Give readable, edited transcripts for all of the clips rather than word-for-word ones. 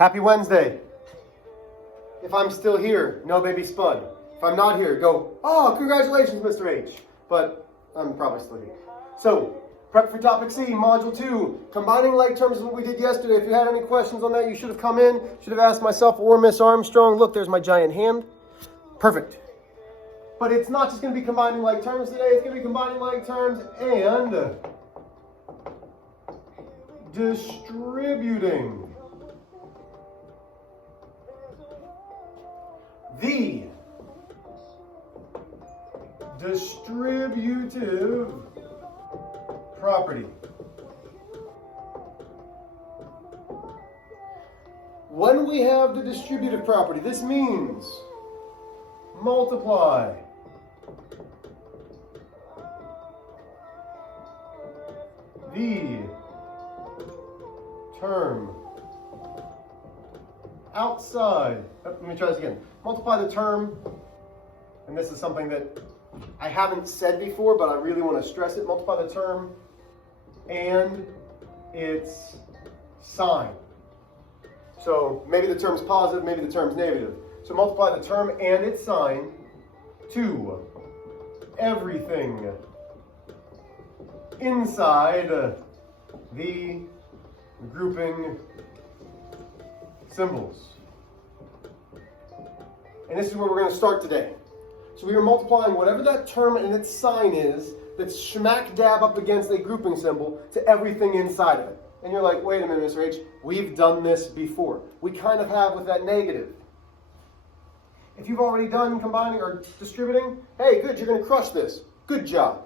Happy Wednesday. If I'm still here, no baby spud. If I'm not here, go, oh, congratulations, Mr. H. But I'm probably still here. So, prep for topic C, module 2. Combining like terms is what we did yesterday. If you had any questions on that, you should have come in. Should have asked myself or Miss Armstrong. Look, there's my giant hand. Perfect. But it's not just going to be combining like terms today. It's going to be combining like terms and distributing the distributive property. When we have the distributive property, this means multiply the term outside. Let me try this again. Multiply the term, and this is something that I haven't said before, but I really want to stress it. Multiply the term and its sign. So maybe the term's positive, maybe the term's negative. So multiply the term and its sign to everything inside the grouping symbols. And this is where we're going to start today. So we are multiplying whatever that term and its sign is that's smack dab up against a grouping symbol to everything inside of it. And you're like, wait a minute, Mr. H, we've done this before. We kind of have with that negative. If you've already done combining or distributing, hey, good, you're going to crush this. Good job.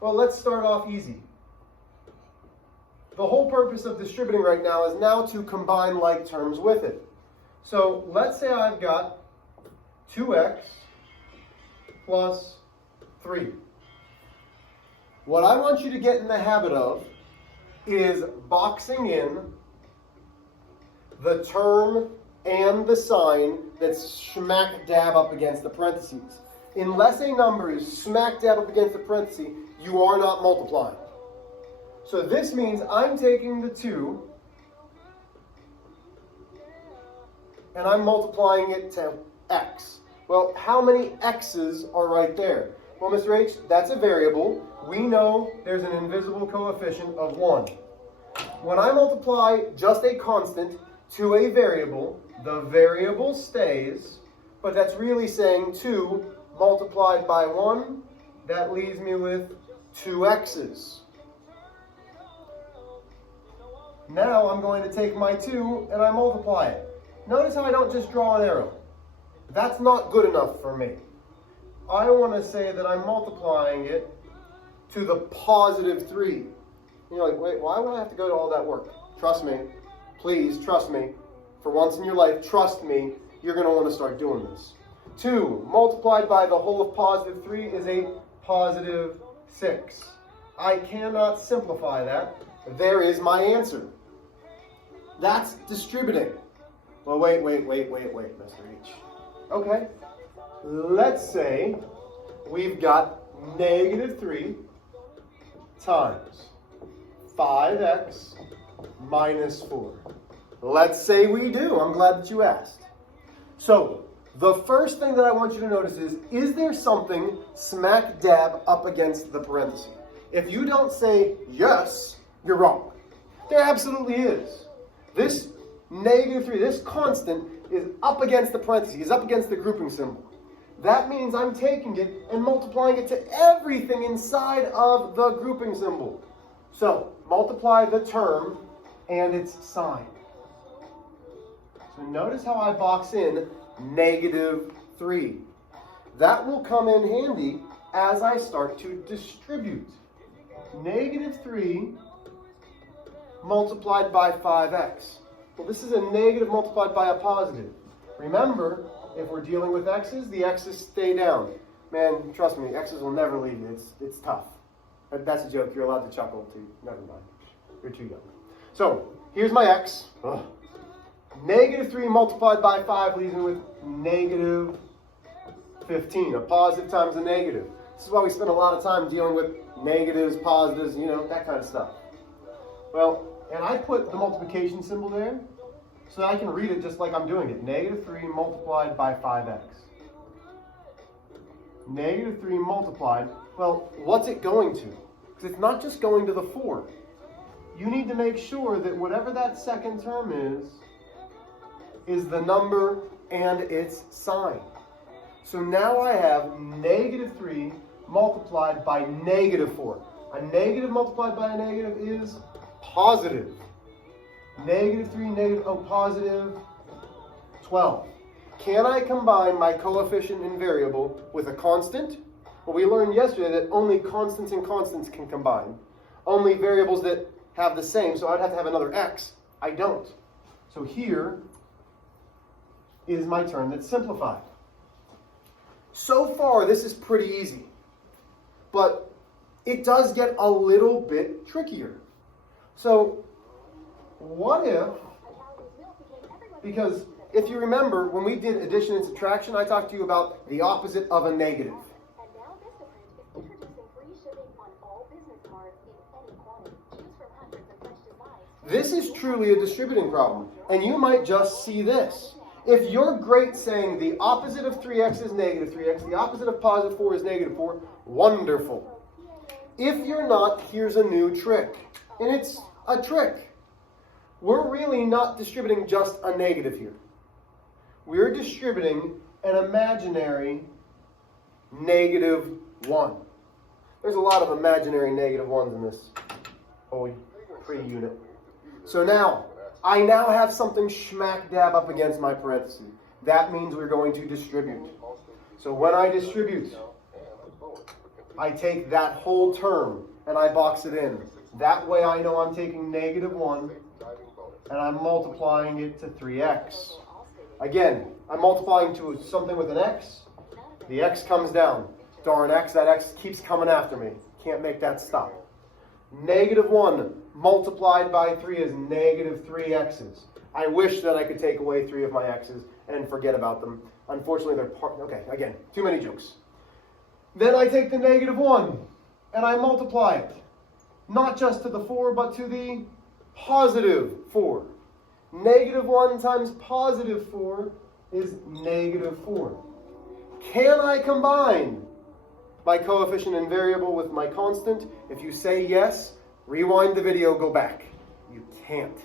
Well, let's start off easy. The whole purpose of distributing right now is now to combine like terms with it. So let's say I've got 2x plus 3. What I want you to get in the habit of is boxing in the term and the sign that's smack dab up against the parentheses. Unless a number is smack dab up against the parenthesis, you are not multiplying. So this means I'm taking the 2 and I'm multiplying it to x. Well, how many x's are right there? Well, Mr. H, that's a variable. We know there's an invisible coefficient of 1. When I multiply just a constant to a variable, the variable stays, but that's really saying 2 multiplied by 1, that leaves me with 2 x's. Now I'm going to take my 2 and I multiply it. Notice how I don't just draw an arrow. That's not good enough for me. I want to say that I'm multiplying it to the positive 3. And you're like, wait, why would I have to go to all that work? Trust me. Please, trust me. For once in your life, trust me, you're going to want to start doing this. 2 multiplied by the whole of positive 3 is a positive 6. I cannot simplify that. There is my answer. That's distributing. Well, wait, Mr. H. Okay. Let's say we've got negative 3 times 5x minus 4. Let's say we do. I'm glad that you asked. So, the first thing that I want you to notice is there something smack dab up against the parenthesis? If you don't say yes, you're wrong. There absolutely is. This negative 3, this constant, is up against the parentheses, is up against the grouping symbol. That means I'm taking it and multiplying it to everything inside of the grouping symbol. So, multiply the term and its sign. So notice how I box in negative 3. That will come in handy as I start to distribute. Negative 3 multiplied by 5x. Well, this is a negative multiplied by a positive. Remember, if we're dealing with x's, the x's stay down. Man, trust me, x's will never leave you. It's tough. That's a joke. You're allowed to chuckle too. Never mind. You're too young. So, here's my x. Ugh. Negative 3 multiplied by 5 leaves me with negative 15. A positive times a negative. This is why we spend a lot of time dealing with negatives, positives, that kind of stuff. Well, and I put the multiplication symbol there So I can read it just like I'm doing it. Negative 3 multiplied by 5x. Negative 3 multiplied, well, what's it going to? Because it's not just going to the 4. You need to make sure that whatever that second term is the number and its sign. So now I have negative 3 multiplied by negative 4. A negative multiplied by a negative is positive. Negative 3, positive 12. Can I combine my coefficient and variable with a constant? Well, we learned yesterday that only constants and constants can combine. Only variables that have the same, so I'd have to have another x. I don't. So here is my term that's simplified. So far, this is pretty easy. But it does get a little bit trickier. So what if, because if you remember, when we did addition and subtraction, I talked to you about the opposite of a negative. This is truly a distributing problem, and you might just see this. If you're great saying the opposite of 3x is negative 3x, the opposite of positive 4 is negative 4, wonderful. If you're not, here's a new trick, and it's a trick. We're really not distributing just a negative here. We're distributing an imaginary negative 1. There's a lot of imaginary negative 1s in this whole pre-unit. So now, I now have something smack dab up against my parentheses. That means we're going to distribute. So when I distribute, I take that whole term and I box it in. That way I know I'm taking negative 1 and I'm multiplying it to 3x. Again, I'm multiplying to something with an x. The x comes down. Darn x, that x keeps coming after me. Can't make that stop. Negative 1 multiplied by 3 is negative 3x's. I wish that I could take away 3 of my x's and forget about them. Unfortunately, they're part... Okay, again, too many jokes. Then I take the negative 1 and I multiply it. Not just to the 4, but to the positive 4. Negative 1 times positive 4 is negative 4. Can I combine my coefficient and variable with my constant? If you say yes, rewind the video, go back. You can't.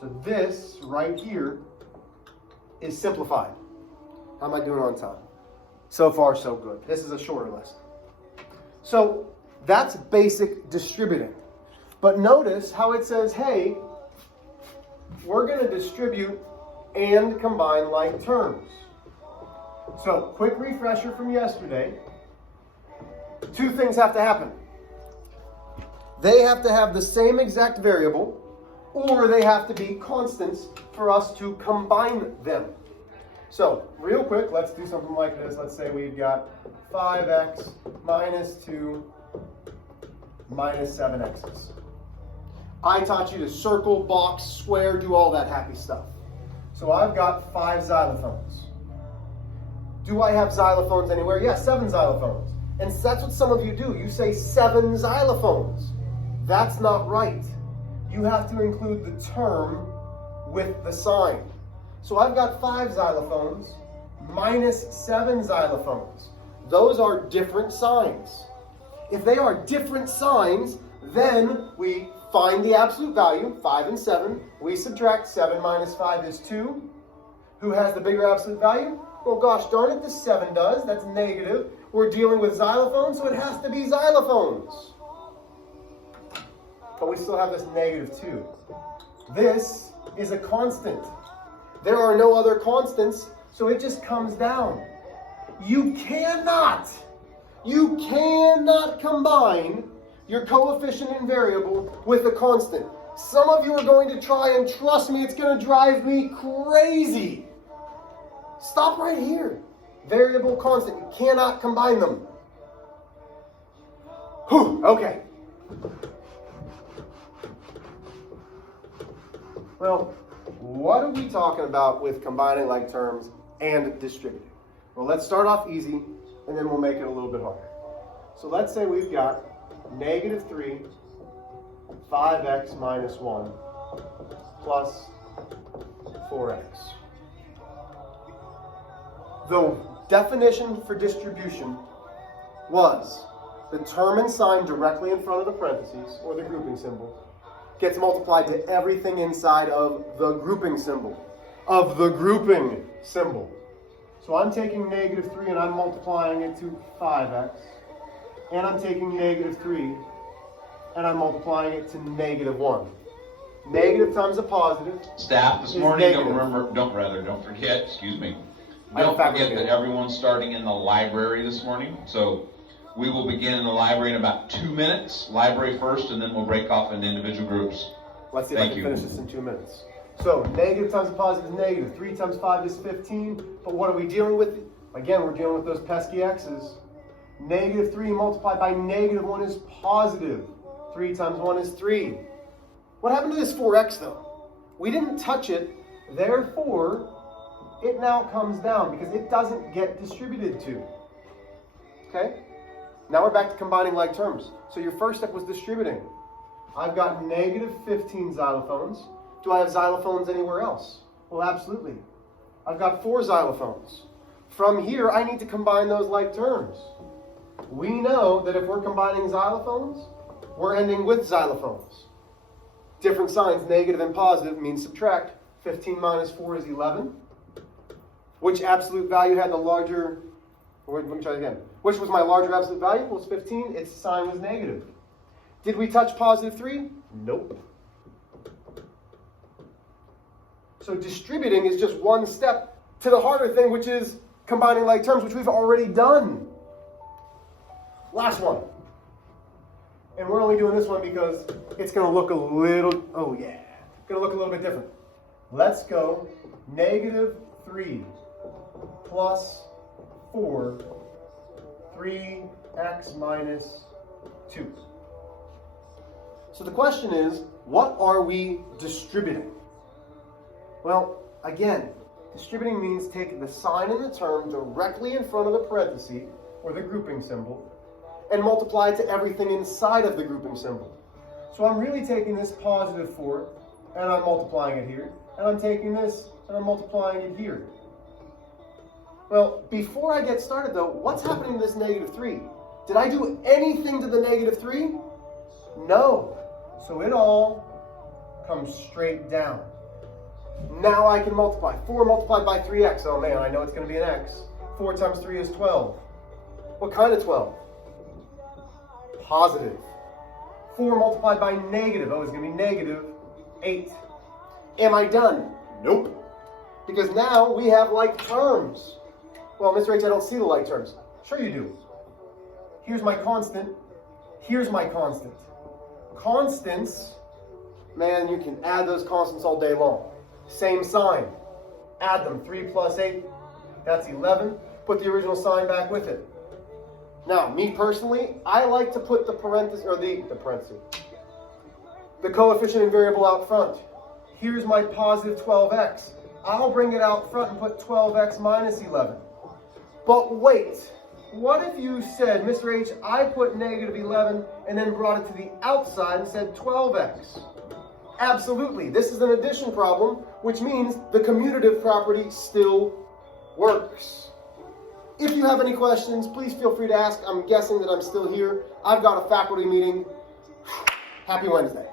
So this right here is simplified. How am I doing on time? So far, so good. This is a shorter lesson. So that's basic distributing. But notice how it says, hey, we're going to distribute and combine like terms. So, quick refresher from yesterday. Two things have to happen. They have to have the same exact variable, or they have to be constants for us to combine them. So, real quick, let's do something like this. Let's say we've got 5x minus 2 minus 7x's. I taught you to circle, box, square, do all that happy stuff. So I've got 5 xylophones. Do I have xylophones anywhere? Yeah, 7 xylophones. And that's what some of you do. You say 7 xylophones. That's not right. You have to include the term with the sign. So I've got 5 xylophones minus 7 xylophones. Those are different signs. If they are different signs, then we find the absolute value, 5 and 7. We subtract 7 minus 5 is 2. Who has the bigger absolute value? Well, gosh darn it, the 7 does. That's negative. We're dealing with xylophones, so it has to be xylophones. But we still have this negative 2. This is a constant. There are no other constants, so it just comes down. You cannot combine your coefficient and variable with a constant. Some of you are going to try, and trust me, it's going to drive me crazy. Stop right here. Variable, constant. You cannot combine them. Whew, okay. Well, what are we talking about with combining like terms and distributing? Well, let's start off easy, and then we'll make it a little bit harder. So let's say we've got negative 3, 5x minus 1, plus 4x. The definition for distribution was the term and sign directly in front of the parentheses, or the grouping symbol, gets multiplied to everything inside of the grouping symbol. So I'm taking negative 3 and I'm multiplying it to 5x. And I'm taking negative 3 and I'm multiplying it to negative 1. Negative times a positive. Staff this morning, don't forget, excuse me. Don't forget that everyone's starting in the library this morning. So we will begin in the library in about 2 minutes. Library first, and then we'll break off into individual groups. Let's see if I can finish this in 2 minutes. So negative times a positive is negative. 3 times 5 is 15. But what are we dealing with? Again, we're dealing with those pesky x's. Negative 3 multiplied by negative 1 is positive. 3 times 1 is 3. What happened to this 4x though? We didn't touch it, therefore it now comes down because it doesn't get distributed to. Okay? Now we're back to combining like terms. So your first step was distributing. I've got negative 15 xylophones. Do I have xylophones anywhere else? Well, absolutely. I've got 4 xylophones. From here, I need to combine those like terms. We know that if we're combining xylophones, we're ending with xylophones. Different signs, negative and positive, means subtract. 15 minus 4 is 11. Which absolute value had the larger, let me try again. Which was my larger absolute value? Well, it's 15. Its sign was negative. Did we touch positive 3? Nope. So distributing is just one step to the harder thing, which is combining like terms, which we've already done. Last one. And we're only doing this one because it's going to look a little, going to look a little bit different. Let's go negative 3 plus 4, 3x minus 2. So the question is, what are we distributing? Well, again, distributing means take the sign in the term directly in front of the parenthesis, or the grouping symbol, and multiply it to everything inside of the grouping symbol. So I'm really taking this positive 4, and I'm multiplying it here, and I'm taking this, and I'm multiplying it here. Well, before I get started though, what's happening to this negative 3? Did I do anything to the negative 3? No. So it all comes straight down. Now I can multiply. 4 multiplied by 3x. Oh man, I know it's going to be an x. 4 times 3 is 12. What kind of 12? Positive. 4 multiplied by negative. Oh, it's going to be negative 8. Am I done? Nope. Because now we have like terms. Well, Mr. H, I don't see the like terms. Sure you do. Here's my constant. Here's my constant. Constants, man, you can add those constants all day long. Same sign. Add them. 3 plus 8, that's 11. Put the original sign back with it. Now, me personally, I like to put the parenthesis, or the coefficient and variable out front. Here's my positive 12x. I'll bring it out front and put 12x minus 11. But wait, what if you said, Mr. H, I put negative 11 and then brought it to the outside and said 12x? Absolutely. This is an addition problem, which means the commutative property still works. If you have any questions, please feel free to ask. I'm guessing that I'm still here. I've got a faculty meeting. Happy Wednesday.